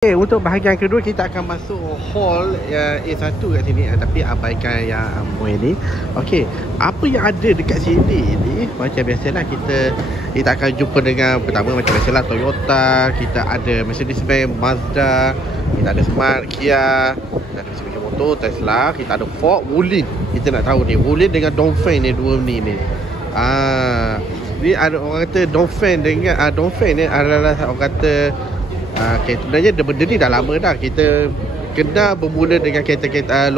Okay, untuk bahagian kedua kita akan masuk hall A1 kat sini, tapi abaikan yang ni. Okey, apa yang ada dekat sini ni macam biasalah kita akan jumpa dengan pertama macam biasalah Toyota, kita ada Mercedes-Benz, Mazda, kita ada Smart, Kia, kita ada macam motor Tesla, kita ada Ford, Wuling. Kita nak tahu ni Wuling dengan Dongfeng ni dua ni. Ni ada orang kata Dongfeng dengan Dongfeng ni adalah orang kata sebenarnya benda ni dah lama dah. Kita kena bermula dengan kereta-kereta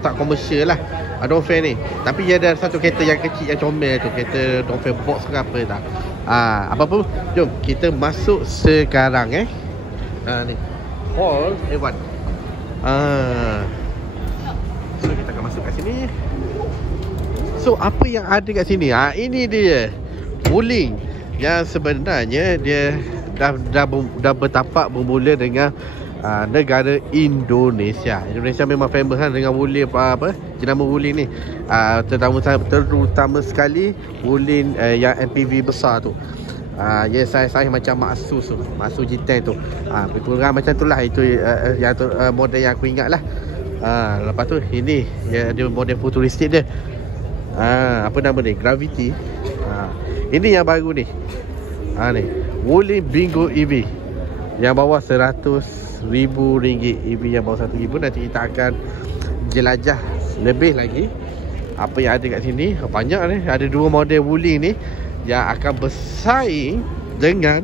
tak komersial lah, Dongfeng ni. Tapi dia ada satu kereta yang kecil yang comel tu, kereta Dongfeng Box ke apa tak. Apa-apa, jom kita masuk sekarang ni hall A1. So kita akan masuk kat sini. So apa yang ada kat sini? Ini dia Wuling yang sebenarnya dia dah bertapak bermula dengan negara Indonesia. Indonesia memang famous kan dengan Wuling jenama Wuling ni. Terutama sekali Wuling yang MPV besar tu. Saiz macam Maxus G10 tu. Lebih kurang macam tu lah. Itu yang model yang aku ingat lah. Lepas tu ini dia model futuristik dia. Apa nama ni? Gravity. Ini yang baru ni. Ni Wuling Bingo EV yang bawah RM100,000. EV yang bawah RM100,000. Nanti kita akan jelajah lebih lagi apa yang ada kat sini. Banyak ni. Ada dua model Wuling ni yang akan bersaing dengan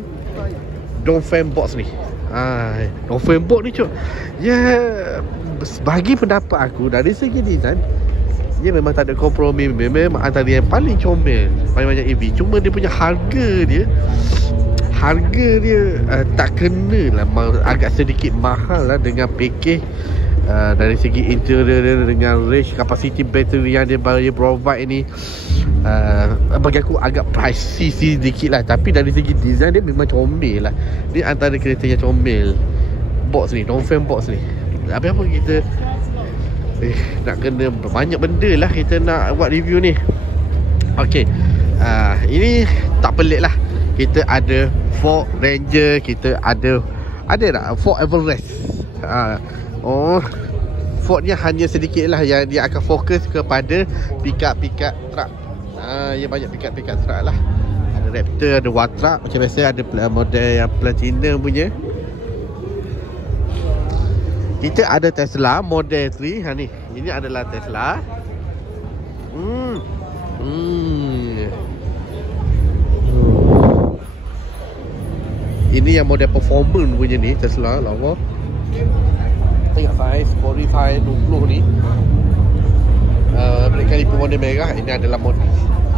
Dongfeng Box ni. Dongfeng Box ni cok, bagi pendapat aku dari segi design, dia memang tak ada kompromi. Memang antara yang paling comel, paling banyak EV. Cuma dia punya harga dia tak kena lah, agak sedikit mahal lah dengan package dari segi interior dia, dengan range capacity battery yang dia provide ni. Bagi aku agak pricey sedikit lah. Tapi dari segi design dia memang comel lah. Dia antara kereta yang comel Box ni, Dongfeng Box ni. Apa kita nak kena banyak benda lah kita nak buat review ni. Okey, ini tak pelik lah. Kita ada Ford Ranger, kita ada tak Ford Everest. Ford ni hanya sedikit lah yang dia akan fokus kepada pick-up truck. Dia banyak pick-up truck lah. Ada Raptor, ada Watra. Macam biasa ada model yang Platinum punya. Kita ada Tesla Model 3. Ni, ini adalah Tesla. Ini yang model performance punya ni, Tesla lawa. Tengok saiz 4520 ni. Brake caliper warna merah. Ini adalah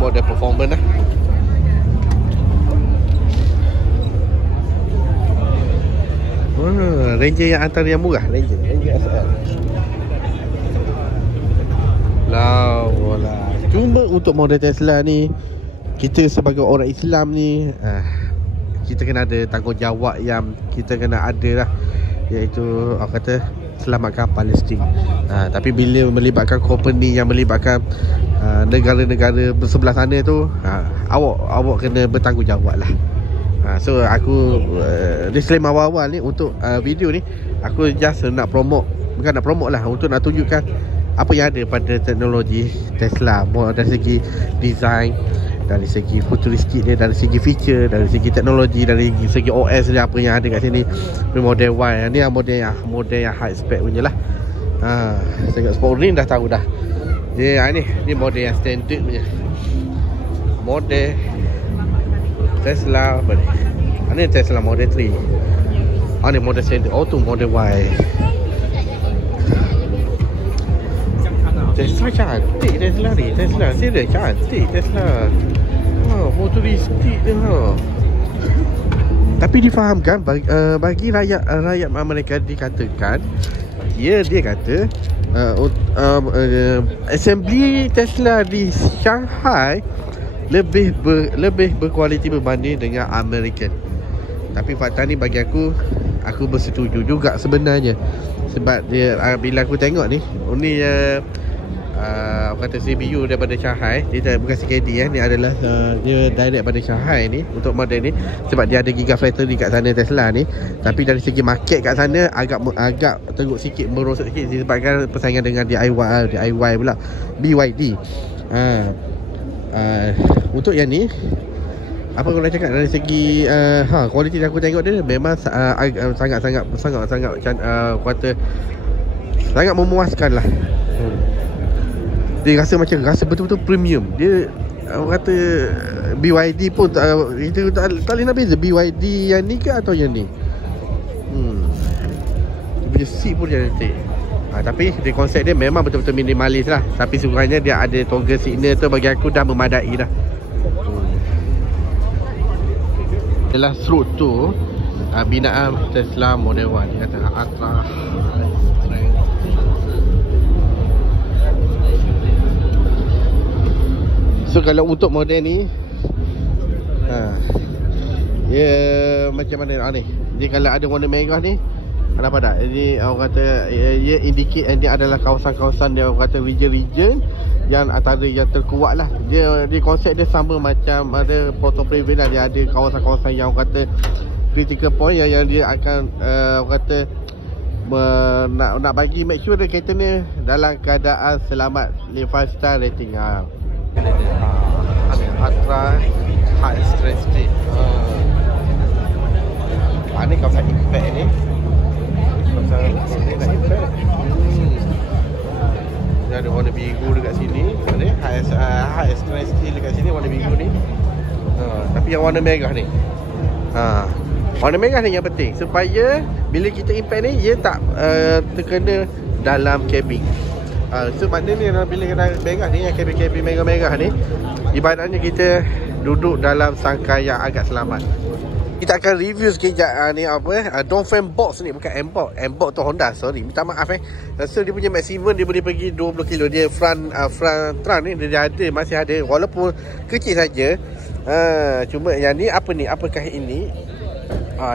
model performance lah. Ranger yang antara yang murah, Ranger SL. Lawalah. Cuma untuk model Tesla ni, kita sebagai orang Islam ni, kita kena ada tanggungjawab yang kita kena ada lah, iaitu orang kata selamatkan Palestin. Tapi bila melibatkan company yang melibatkan negara-negara bersebelah sana tu, awak kena bertanggungjawab lah. So aku disclaimer awal-awal ni untuk video ni, aku just nak promote, bukan nak promote lah, untuk nak tunjukkan apa yang ada pada teknologi Tesla, dari segi design, dari segi futuristik dia, dari segi feature, dari segi teknologi, dari segi OS dia, apa yang ada kat sini. Model Y ni model yang high spec punya lah. Tengok sport ring dah tahu dah. Dia ni model yang standard punya. Model Tesla apa ni? Ini Tesla Model 3. Ni model standard. Tu model Y. Tesla cantik Tesla ni. Tesla serius cantik Tesla. Futuristik dia. Tapi difahamkan bagi rakyat Amerika, dikatakan dia kata assembly Tesla di Shanghai lebih berkualiti berbanding dengan American. Tapi fakta ni bagi aku bersetuju juga sebenarnya. Sebab dia bila aku tengok ni kata CPU daripada Shanghai. Dia bukan CKD ni adalah dia direct daripada Shanghai ni untuk model ni, sebab dia ada gigafactory kat sana Tesla ni. Tapi dari segi market kat sana agak teruk sikit, merosot sikit disebabkan persaingan dengan DIY pula, BYD. Untuk yang ni, apa kau nak cakap dari segi kualiti yang aku tengok dia memang sangat kata sangat memuaskan lah. Dia rasa betul-betul premium. Dia kata BYD pun itu tak boleh nak beza BYD yang ni ke atau yang ni. Dia punya seat pun cantik. Tapi dia konsep dia memang betul-betul minimalis lah. Tapi sekurangnya dia ada toggle signal tu, bagi aku dah memadai dah. Adalah Through tu binaan Tesla Model 1. Dia kata Ultra. So kalau untuk model ni dia macam mana ni. Dia kalau ada warna merah ni, kenapa tak? Ini orang kata ia indicate dia adalah kawasan-kawasan dia, orang kata region-region yang antara yang terkuat lah. Dia konsep dia sama macam ada Porto Prevent lah. Dia ada kawasan-kawasan yang orang kata critical point yang dia akan orang kata nak bagi make sure dia kereta ni dalam keadaan selamat, 5 star rating. Ultra high stress state. Ni kawasan impact ni. Kawasan impact. Dia ada warna biru dekat sini. Ada high stress steel dekat sini, warna biru ni. Tapi yang warna merah ni, warna merah ni yang penting, supaya bila kita impact ni, ia tak terkena dalam kabin. So maknanya bila kena merah ni, yang kabin-kabin merah-merah ni, ibaratnya kita duduk dalam sangkar yang agak selamat. Kita akan review sekejap ni Dongfeng box ni, bukan M-box. M-box tu Honda, sorry, minta maaf So dia punya maksimum dia boleh pergi 20 kilo. Dia front trunk ni dia ada, masih ada, walaupun kecil saja. Cuma yang ni apa ni, apakah ini?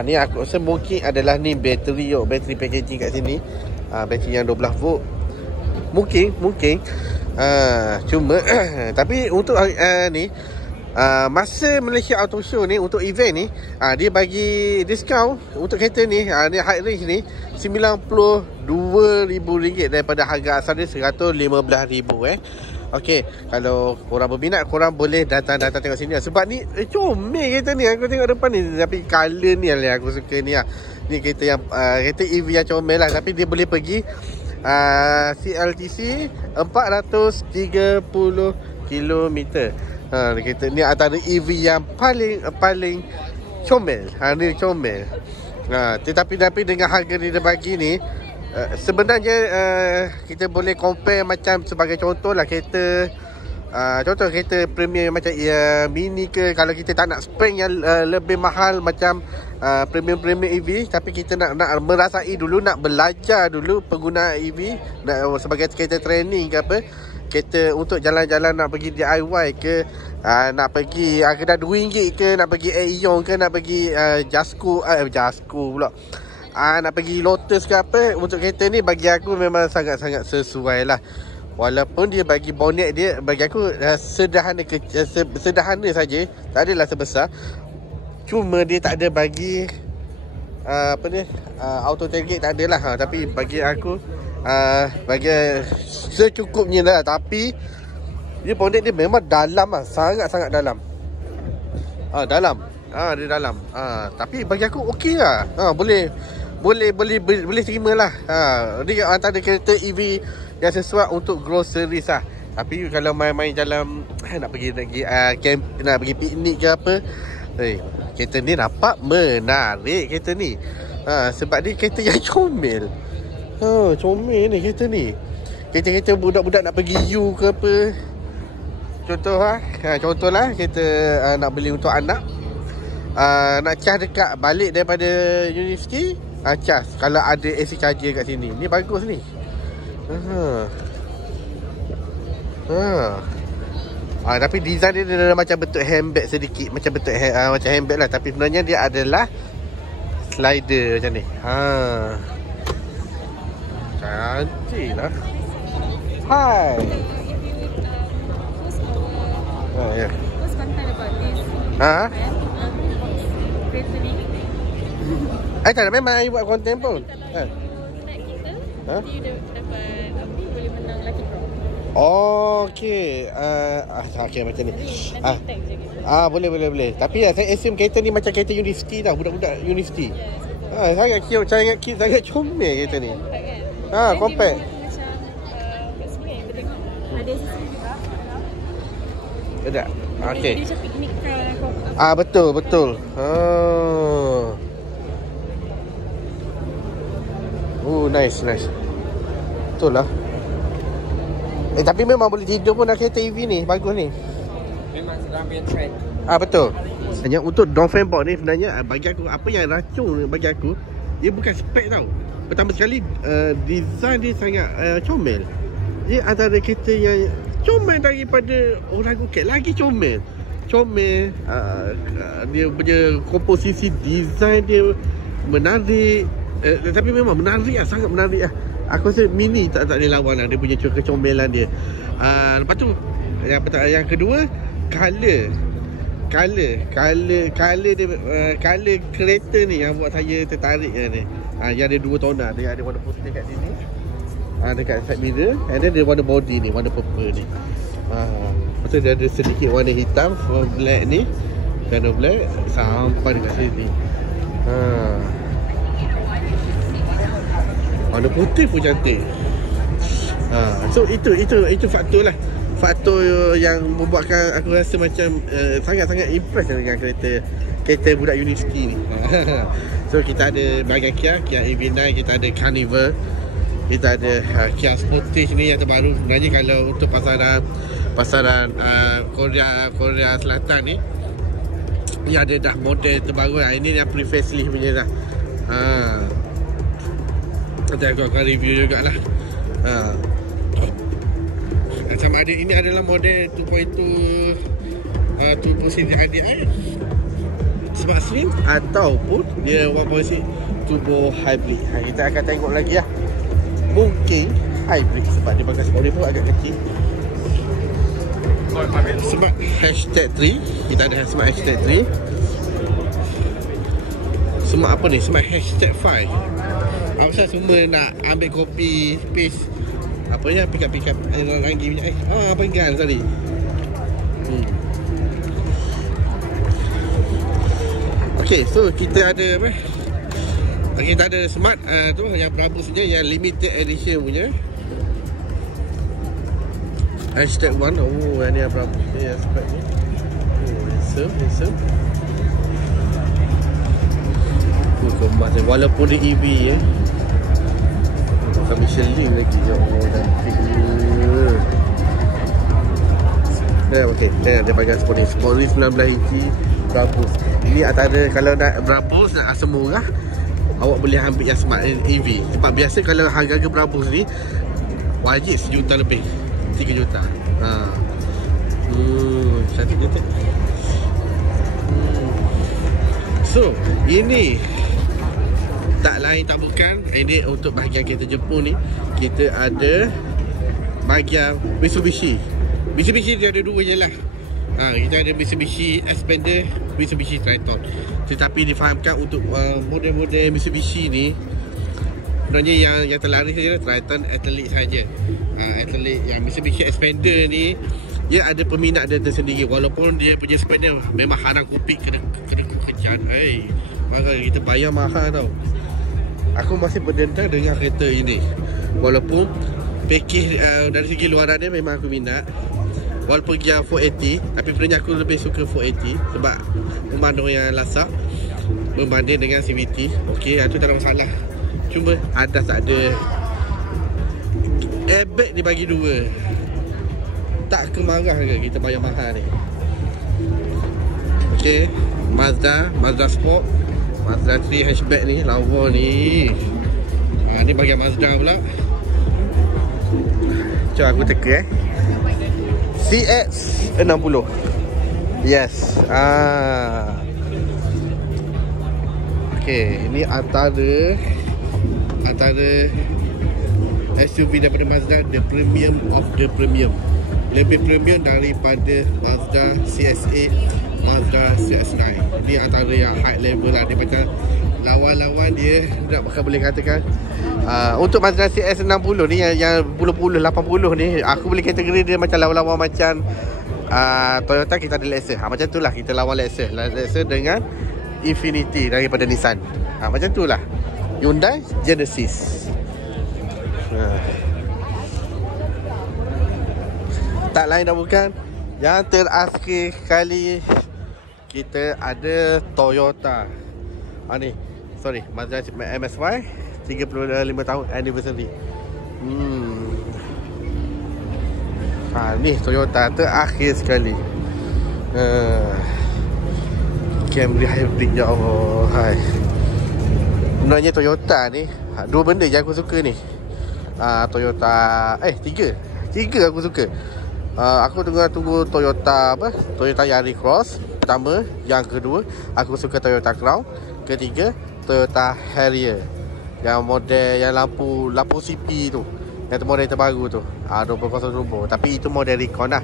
Ni aku rasa mungkin adalah ni bateri packaging kat sini. Bateri yang 12 volt. Mungkin cuma tapi untuk ni masa Malaysia Auto Show ni, untuk event ni, dia bagi diskaun untuk kereta ni, ni high range ni RM92,000 daripada harga asal dia RM115,000. Okey, kalau korang berminat, korang boleh datang tengok sini sebab ni comel kereta ni. Aku tengok depan ni, tapi colour ni yang aku suka ni. Ni kereta yang kereta EV yang comel lah. Tapi dia boleh pergi CLTC 430 km. Kereta ni antara EV yang paling comel. Ni comel. Tetapi dengan harga dia bagi ni, sebenarnya kita boleh compare macam sebagai contoh lah kereta contoh kereta premium macam Mini ke. Kalau kita tak nak spend yang lebih mahal macam premium EV, tapi kita nak merasai dulu, nak belajar dulu penggunaan EV, sebagai kereta training ke apa, kereta untuk jalan-jalan, nak pergi DIY ke, nak pergi kedai RM2 ke, nak pergi Aeon ke, nak pergi Jasco pula, nak pergi Lotus ke apa. Untuk kereta ni bagi aku memang sangat-sangat sesuai lah. Walaupun dia bagi bonnet dia, bagi aku sederhana saja, tak adalah sebesar. Cuma dia tak ada bagi auto tailgate, tak adalah. Tapi bagi aku bagi secukupnya lah. Tapi dia bonnet dia memang dalam lah, sangat-sangat dalam. Dalam. Dia dalam. Tapi bagi aku okey lah. Boleh terima lah. Dia antara kereta EV yang sesuai untuk groceries lah. Tapi kalau main-main jalan, nak pergi camp, nak pergi piknik ke apa, kereta ni nampak menarik kereta ni. Sebab dia kereta yang comel. Comel ni kereta ni. Kereta-kereta budak-budak nak pergi U ke apa. Contohlah kereta nak beli untuk anak, nak cas dekat balik daripada universiti, cas. Kalau ada AC charger kat sini, ni bagus ni. Tapi design dia adalah macam bentuk handbag sedikit, macam bentuk macam handbag lah. Tapi sebenarnya dia adalah slider macam ni. Cantik lah. Hai. Oh, ya. What's content about this? Ha? Kereta ni. Tak ada, memang I buat konten pun. Kalau you naik kita, Ha? nanti you dapat apa, boleh menang Lucky Draw. Oh, okey. Okey macam ni. Nanti Ah. tag je kita. Boleh. Tapi saya assume kereta ni macam kereta universiti tau, budak-budak universiti. Yes. Sangat cute, sangat cute, sangat comel kereta ni. Compact kan? Ah, Dan compact. dia memang macam kat sini yang kita tengok. Ada sisi juga. Tidak. Okey. Dia macam piknik car. Betul. Nice. Betul lah. Tapi memang boleh tidur pun dah kereta EV ni. Bagus ni. Memang sedang ambil trend. Betul. Hanya untuk Dom Fembot ni sebenarnya bagi aku, apa yang racun bagi aku, dia bukan spek tau. Pertama sekali design dia sangat comel. Dia antara kereta yang comel daripada orang Phuket. Lagi comel. Dia punya komposisi design dia menarik. Tapi memang menarik lah, sangat menarik lah. Aku rasa Mini tak boleh lawan lah dia punya kecomelan dia. Lepas tu yang kedua, color dia, color kereta ni yang buat saya tertarik ni. Yang ada dua tona, dia ada warna putih kat sini, dekat side mirror, and then dia warna body ni, warna purple ni. Lepas tu dia ada sedikit warna hitam, black ni, warna black sampai dekat sini. Warna putih pun cantik. So itu faktor lah. Faktor yang membuatkan aku rasa macam sangat-sangat impress dengan kereta budak universiti ni. So kita ada bahagian Kia EV9, kita ada Carnival, kita ada Kia Sportage ni yang terbaru. Sebenarnya kalau untuk pasaran Korea Selatan ni ada dah model terbaru lah. Ini yang pre-facelift punya dah. Nanti aku akan review jugalah. Macam ada, ini adalah model 2.2 turbo CDI Smart Slim ataupun dia 1.6 turbo hybrid. Kita akan tengok lagi lah. Mungkin hybrid sebab dia pakai sport pun agak kecil. Smart hashtag 3. Kita ada Smart hashtag 3. Smart apa ni? Smart hashtag 5. Aku rasa semua nak ambil kopi space. Apa ya, pick up lagi punya pinggan tadi. Okay, so kita ada apa? Kita ada Smart tu yang Brabus saja, yang limited edition punya. Hashtag 1. Yang ni Brabus ni, yang spec ni. Handsome. Kemas dia, walaupun dia EV pakai Michelin lagi. Cantik dia. Okay, dia pakai Sport ni 19 inci Brabus. Ini antara, kalau nak Brabus nak rasa murah, awak boleh ambil yang Smart EV. Sebab biasa kalau harga Brabus ni wajib 1 juta lebih, 3 juta. Cantik. So ini tak lain tak bukan, ini untuk bahagian kereta Jepun ni, kita ada bahagian Mitsubishi dia ada dua je lah. Kita ada Mitsubishi Xpander, Mitsubishi Triton. Tetapi difahamkan untuk model-model Mitsubishi ni, sebenarnya yang terlaris saja Triton Athlete saja. Athlete yang Mitsubishi Xpander ni, dia ada peminat dia tersendiri. Walaupun dia punya Xpander memang harang kupik, kena kejar. Maka kita bayar mahal tau. Aku masih berdendam dengan kereta ini. Walaupun package dari segi luaran dia memang aku minat. Walaupun yang 480, tapi sebenarnya aku lebih suka 480 sebab memandang yang lasak berbanding dengan CVT. Okey, itu tak ada masalah. Cuma ada tak ada airbag dia bagi dua. Tak kemarah ke kita bayar mahal ni. Okey, Mazda Sport, Mazda 3 hatchback ni, lawa ni. Ni bahagian Mazda pula. Cuba aku teka CX-60. Yes. Okey, ini antara SUV daripada Mazda, the premium of the premium. lebih premium daripada Mazda CX-8, Mazda CX-9. Ini antara yang high level lah. Dia macam lawan-lawan dia, tak bakal boleh katakan. Untuk Mazda CX-60 ni yang puluh-puluh 80 ni, aku boleh kategori dia macam lawan-lawan macam Toyota kita ada Lexus. Macam tu lah kita lawan Lexus dengan Infinity daripada Nissan. Macam tu lah Hyundai Genesis. Tak lain dan bukan, yang terakhir kali kita ada Toyota. Ni, sorry, Mazda MSY 35 tahun anniversary. Ni Toyota terakhir sekali. Camry Hybrid, ya Allah. Hai. Sebenarnya Toyota ni dua benda je aku suka ni. Toyota tiga aku suka. Aku tunggu Toyota Toyota Yaris Cross pertama, yang kedua aku suka Toyota Crown, ketiga Toyota Harrier yang model yang lampu CP tu, yang model terbaru tu, 20 turbo. Tapi itu model Recon lah.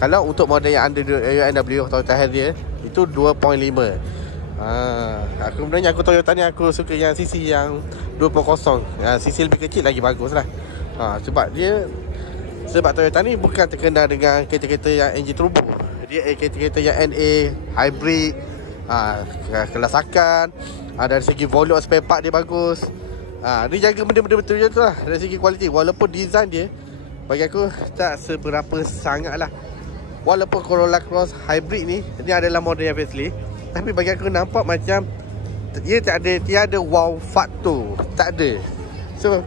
Kalau untuk model yang under AMW Toyota Harrier itu 2.5. Aku sebenarnya Toyota ni aku suka yang CC yang 2.0. CC lebih kecil lagi bagus lah. Sebab Toyota ni bukan terkenal dengan kereta-kereta yang enjin turbo. Dia kereta-kereta yang NA, hybrid, kelasakan, dari segi volume spare part dia bagus. Dia jaga benda-benda betul je tu lah dari segi kualiti. Walaupun design dia bagi aku tak seberapa sangat lah. Walaupun Corolla Cross hybrid ni, dia adalah model yang facelift, tapi bagi aku nampak macam dia tiada wow factor. Tak ada. So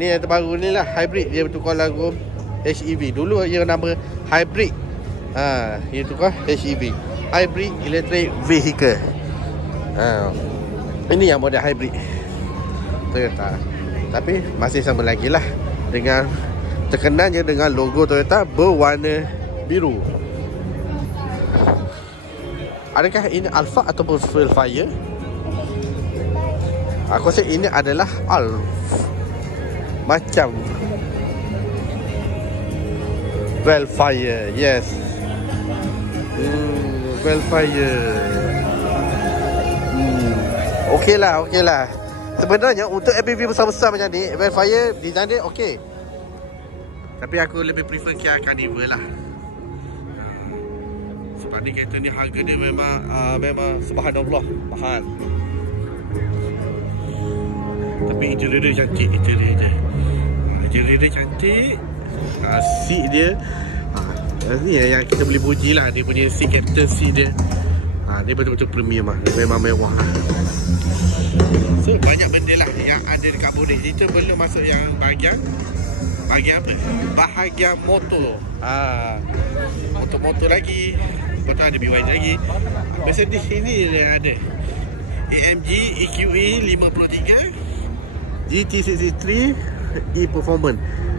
ni yang terbaru ni lah, hybrid. Dia bertukar lagu HEV. Dulu dia nama hybrid, dia tukar HEV, hybrid electric vehicle. Ini yang model hybrid Toyota. Tapi masih sama lagi lah, dengan terkenalnya dengan logo Toyota berwarna biru. Adakah ini Alfa ataupun Velfire? Aku rasa ini adalah Alfa. Macam Velfire, yes. Velfire. Okey lah. Sebenarnya untuk MPV besar-besar macam ni, Velfire design dia okey. Tapi aku lebih prefer Kia Carnival lah. Sebab ni kereta ni harga dia memang subhanallah mahal. Tapi interior dia cantik. Interior dia cantik. Seat dia ni yang kita boleh puji lah. Dia punya seat, captain seat dia, dia betul-betul premium lah. Dia memang mewah. So banyak benda lah yang ada dekat bodeg. Kita belum masuk yang bahagian apa? Bahagian motor. Motor lagi. Lepas tu ada BYD lagi. Biasa di sini dia ada AMG EQE 53 GT63 E-Performance.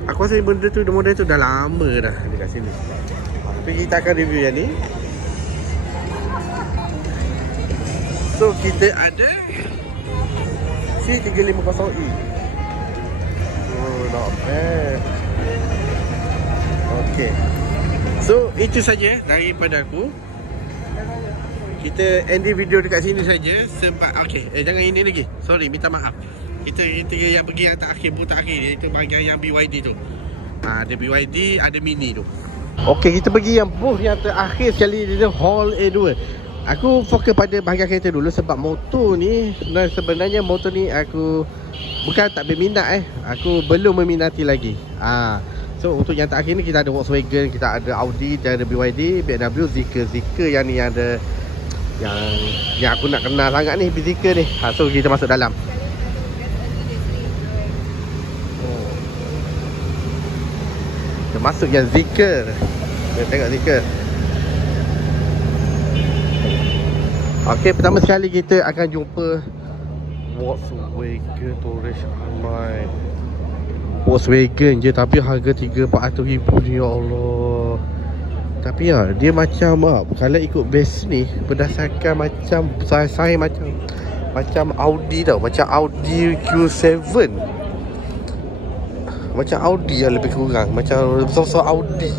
Aku rasa benda tu, model tu dah lama dah dekat sini. Tapi kita akan review yang ni. So kita ada C350E. Not bad. Okay. So itu saja daripada aku. Kita ending video dekat sini saja. Sebab jangan ini lagi. Sorry, minta maaf. Kita yang pergi yang terakhir itu bahagian yang BYD tu. Ada BYD, ada Mini tu. Okey, kita pergi yang booth yang terakhir sekali, dia Hall A2. Aku fokus pada bahagian kereta dulu sebab motor ni, sebenarnya motor ni aku bukan tak berminat aku belum meminati lagi. So untuk yang terakhir ni kita ada Volkswagen, kita ada Audi, dan ada BYD, BMW, Zeekr yang ni ada yang aku nak kenal sangat ni, Zeekr ni. So kita masuk dalam. Kita masuk yang Zeekr. Kita tengok Zeekr. Okey, pertama sekali kita akan jumpa Volkswagen Touareg Online. Volkswagen je tapi harga 300-400 ribu ni, ya Allah. Tapi ya, dia macam kalau ikut base ni, berdasarkan macam saiz macam Audi tau, macam Audi Q7. Macam Audi yang lebih kurang, macam besar-besar Audi.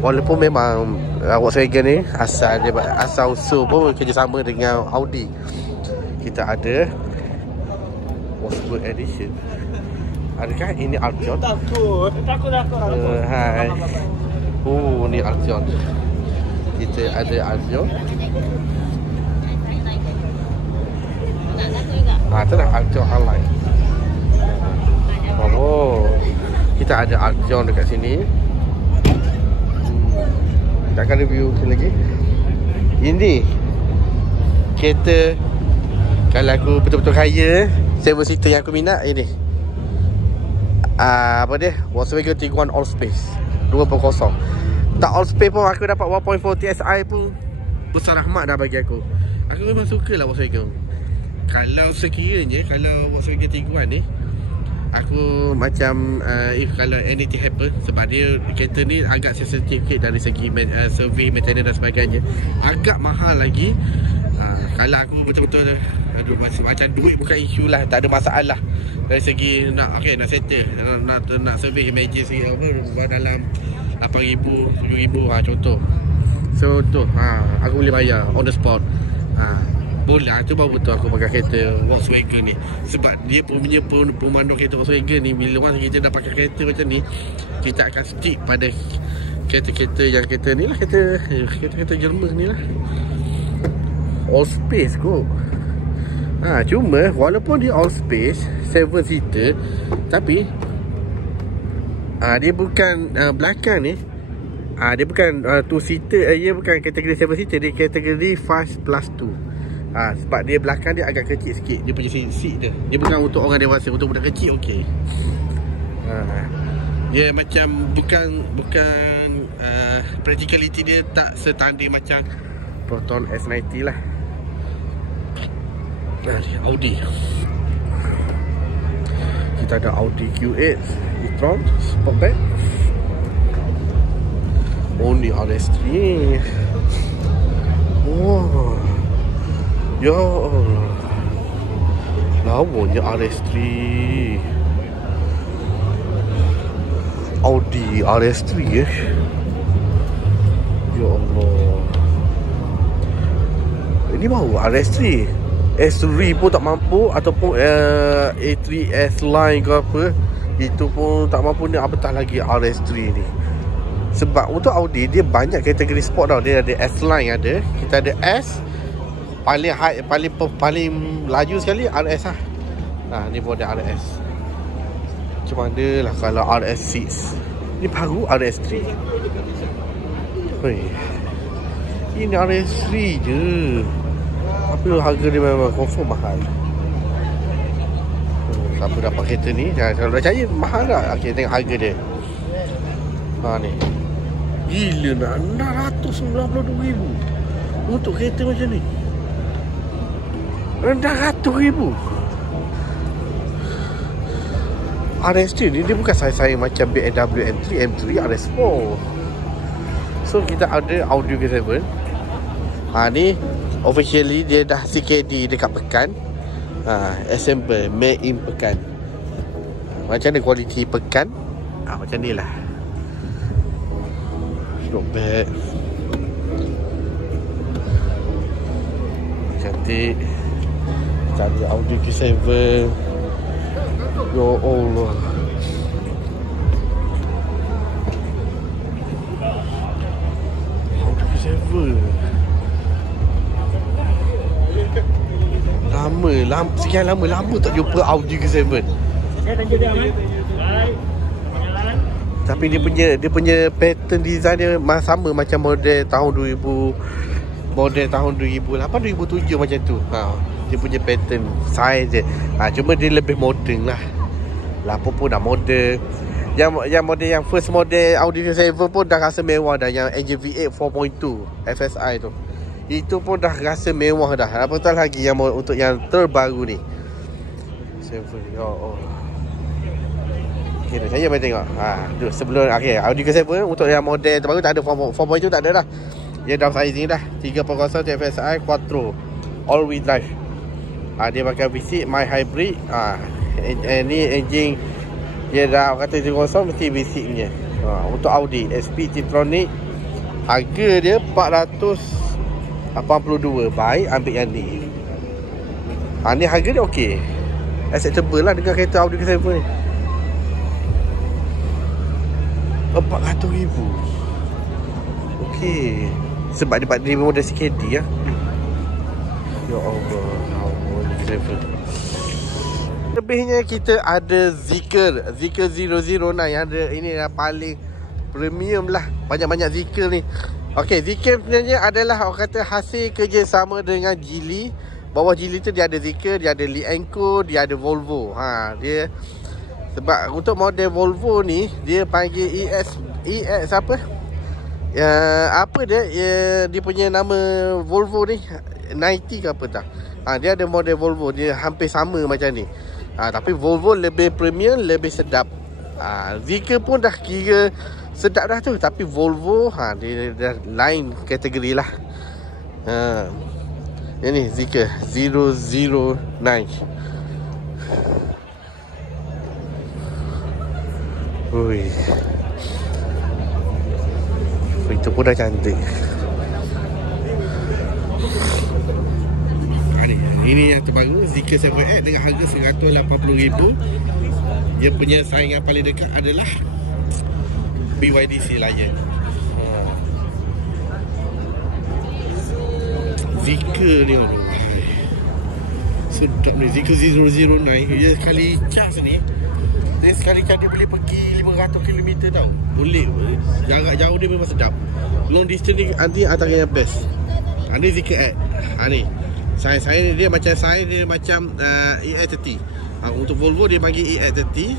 Walaupun memang Volkswagen ni asal usul pun kerjasama dengan Audi. Kita ada Mossberg Edition. Adakah ini Altion? Takut. Hai. Oh, ni Altion. Kita ada Altion. Tu dah Altion Align. Oh, kita ada Altion dekat sini. Kita akan review lagi. Ini kereta, kalau aku betul-betul kaya, 7 seater yang aku minat ini. Apa dia? Volkswagen Tiguan Allspace 2.0. Tak Allspace pun aku dapat 1.4 TSI pun besar rahmat dah bagi aku. Aku memang suka lah Volkswagen. Kalau sekiranya kalau Volkswagen Tiguan ni, aku macam kalau anything happen, sebab dia kereta ni agak sensitif dari segi survey, maintenance dan sebagainya, agak mahal lagi. Kalau aku betul-betul macam duit bukan isu lah, tak ada masalah dari segi nak settle, nak survey emergency apa dalam 8,000 7,000 contoh. So tu aku boleh bayar on the spot. Boleh, tu baru betul aku pakai kereta Volkswagen ni. Sebab dia punya pemandu kereta Volkswagen ni, bila once kita dah pakai kereta macam ni, kita akan stick pada kereta-kereta yang kereta ni lah, kereta Jerman ni lah. Allspace kot. Cuma walaupun dia Allspace 7 seater, tapi dia bukan belakang ni, dia bukan 2 seater, dia bukan kategori 7 seater, dia kategori 5+2. Sebab dia belakang dia agak kecil sikit. Dia punya seat dia. Dia bukan untuk orang dewasa, untuk budak kecil okey. Dia macam bukan practicality dia tak setanding macam Proton S90 lah. Dia Audi. Kita ada Audi Q8 e-tron Sportback. Oh, ni RS3. Oh, ya Allah, lawanya RS3. Audi RS3 ya Allah. Ini baru RS3. S3 pun tak mampu, ataupun A3S line ke apa, itu pun tak mampu ni, apatah lagi RS3 ni. Sebab untuk Audi dia banyak kategori sport tau. Dia ada S-line ada, kita ada S, paling high, paling laju sekali RS lah. Ni pun ada RS. Macam mana lah kalau RS6. Ni baru RS3. Ini RS3 je. Tapi harga dia memang confirm mahal. Siapa dapat kereta ni, kalau dah percaya mahal tak? Okay, tengok harga dia. Ni gila nak 692,000 untuk kereta macam ni. 600,000. RS3 ni dia bukan saing macam BMW M3, M3 RS4. So kita ada Audi Q7. Ni officially dia dah CKD dekat Pekan. Assemble made in Pekan. Macam mana kualiti Pekan? Macam ni lah. Not bad. Cantik. Kita ada Audi Q7. Ya Allah. Audi Q7. Sekian lama tak jumpa Audi Q7. Tapi dia punya pattern design dia sama macam model tahun 2000, model tahun 2008 2007 macam tu. Dia punya pattern size je. Cuma dia lebih modern lah. Apa pun dah model. Yang model yang first model Audi Q7 pun dah rasa mewah dah, yang engine V8 4.2 FSI tu. Itu pun dah rasa mewah dah. Apatah lagi yang untuk yang terbaru ni. 7. Okay, saya boleh tengok. Sebelum Audi Q7 untuk yang model terbaru tak ada 4.2, tak ada dah. Dia dah sizing dah 3.0 TFSI Quattro all wheel drive. Dia pakai V6 my hybrid. Ni engine dia dah kata 3.0 mesti V6 punya. Untuk Audi SP T-Tronic Harga dia 482. Baik, ambil yang ni. Ni harga dia okey, acceptable lah dengan kereta Audi Q7 ni. 400,000. Okey. Sebab dia model CKD ya. Ya Allah, Q7. Lebihnya kita ada Zeekr 009 yang ada ini yang paling premium lah. Banyak-banyak Zeekr ni. Okey, Zeekr sebenarnya adalah orang kata hasil kerjasama dengan Geely. Bawah Geely tu dia ada Zeekr, dia ada Li Eco, dia ada Volvo. Dia sebab untuk model Volvo ni dia panggil EX apa? Apa dia? Dia punya nama Volvo ni 90 ke apa tak? Dia ada model Volvo, dia hampir sama macam ni. Tapi Volvo lebih premium, lebih sedap. Zeekr pun dah kira sedap dah tu, tapi Volvo dia dah lain kategori lah. Ini Zeekr 009. Ui. Itu pun dah cantik. Ini yang terbaru, Zeekr 7X dengan harga 180,000. Dia punya saingan paling dekat adalah BYD Sea Lion. Zeekr ni Allah, sedap ni. Zeekr 009 dia sekali charge ni, dia sekali charge dia boleh pergi 500 km tau. Boleh. Jarak jauh dia memang sedap. Long distance ni nanti antara yang best. Ni Zeekr X. Ni Saiz dia macam EX30. Untuk Volvo dia bagi EX30.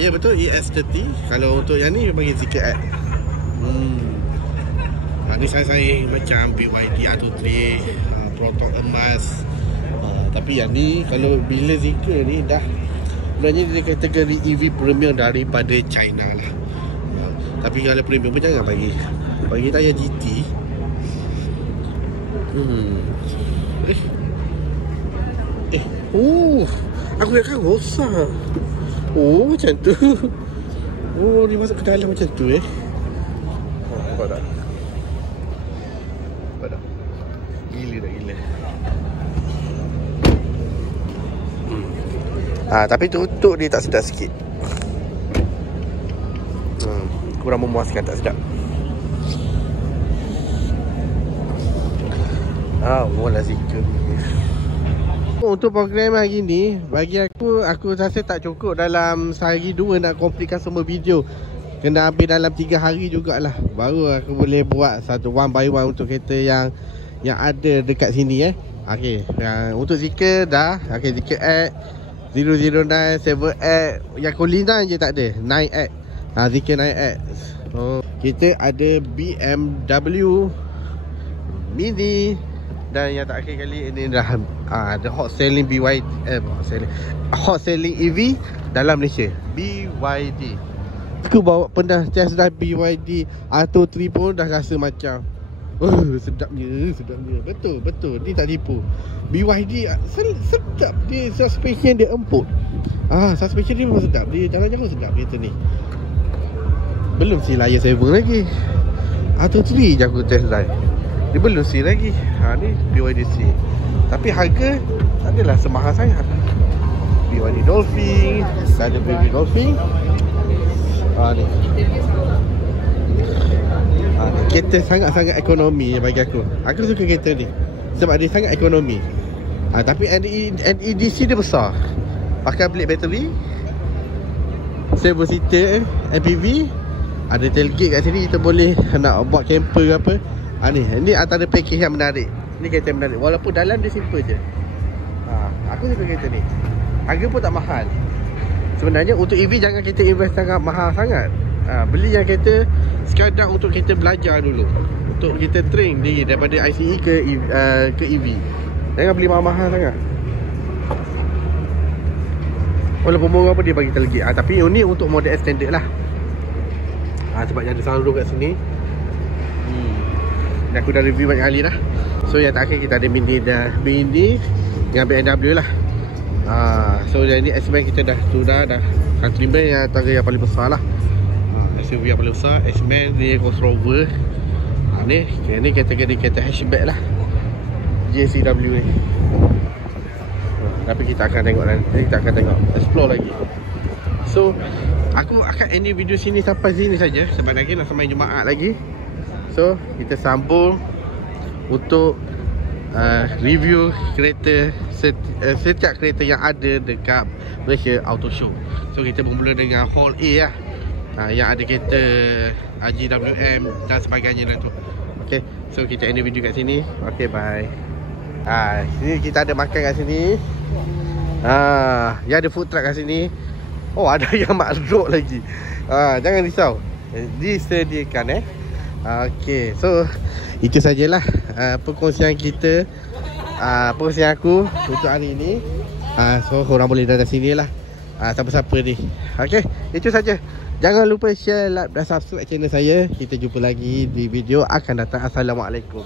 Ya betul, EX30. Kalau untuk yang ni dia bagi Zeekr X. Ni saiz macam BYD A3, Proton emas. Tapi yang ni kalau bila Zeekr ni dah sebenarnya dia kategori EV premium daripada China lah. Tapi kalau premium pun jangan bagi tayar GT. Aku ingatkan rosak. Macam tu. Dia masuk ke dalam macam tu nampak tak? Gila. Tapi tutup dia tak sedap sikit. Kurang memuaskan, tak sedap. Mula Zeekr. Untuk program hari ni, bagi aku rasa tak cukup dalam sehari dua nak komplitkan semua video. Kena habis dalam 3 hari jugalah, baru aku boleh buat satu one by one untuk kereta yang ada dekat sini Okey, untuk Zeekr dah. Okey, Zeekr X 009, 7X, yang Colina je tak ada. 9X, Zeekr 9X. Kita ada BMW Mini. Dan yang terakhir kali ini dah the hot selling BYD, hot selling EV dalam Malaysia, BYD. Aku pernah test drive BYD Atto 3 pun dah rasa macam sedapnya. Betul, ni tak tipu. BYD sedap. Dia suspension dia empuk. Suspension dia memang sedap. Dia jalan-jalan sedap kereta ni. Belum si Lion 7 lagi. Atto 3 je aku test drive. Dia belum C lagi. Ni BYD C. Tapi harga tak adalah semahal sangat. BYD Dolphin, ada BYD Dolphin. Ni. Kereta sangat-sangat ekonomi bagi aku. Aku suka kereta ni sebab dia sangat ekonomi. Tapi NEDC dia besar. Pakai blade bateri, 7 seater MPV. Ada tailgate kat sini, kita boleh nak buat camper ke apa. Ni antara package yang menarik. Ni kereta yang menarik, walaupun dalam dia simple je. Aku suka kereta ni. Harga pun tak mahal. Sebenarnya untuk EV jangan kita invest sangat mahal sangat. Beli yang kereta sekadar untuk kita belajar dulu, untuk kita train diri daripada ICE ke EV. Jangan beli mahal-mahal sangat. Walaupun murah pun dia bagi tailgate. Tapi ini untuk model extended lah. Sebab dia ada sunroof kat sini. Aku dah review banyak kali dah. So yang terakhir kita ada Mini dengan BMW lah. So yang ni S-Max kita dah akan terima yang antara yang paling besar lah. SUV yang paling besar, S-Man, ni Ghost Rover. Ni kereta hatchback lah, JCW ni. Tapi kita akan tengok nanti, kita akan tengok, explore lagi. So aku akan end video sini sampai sini saja, sebab lagi nak sampai Jumaat lagi. So kita sambung untuk review kereta, setiap kereta yang ada dekat Malaysia Auto Show. So kita bermula dengan Hall A lah, yang ada kereta GWM dan sebagainya lah tu. Okay, so kita end video kat sini. Okay, bye. Sini kita ada makan kat sini. Yang ada food truck kat sini. Oh, ada yang makhluk lagi. Jangan risau, disediakan Okay, so itu sajalah perkongsian kita, perkongsian aku untuk hari ini. So korang boleh datang sini lah, siapa-siapa ni. Okay, itu saja. Jangan lupa share, like dan subscribe channel saya. Kita jumpa lagi di video akan datang. Assalamualaikum.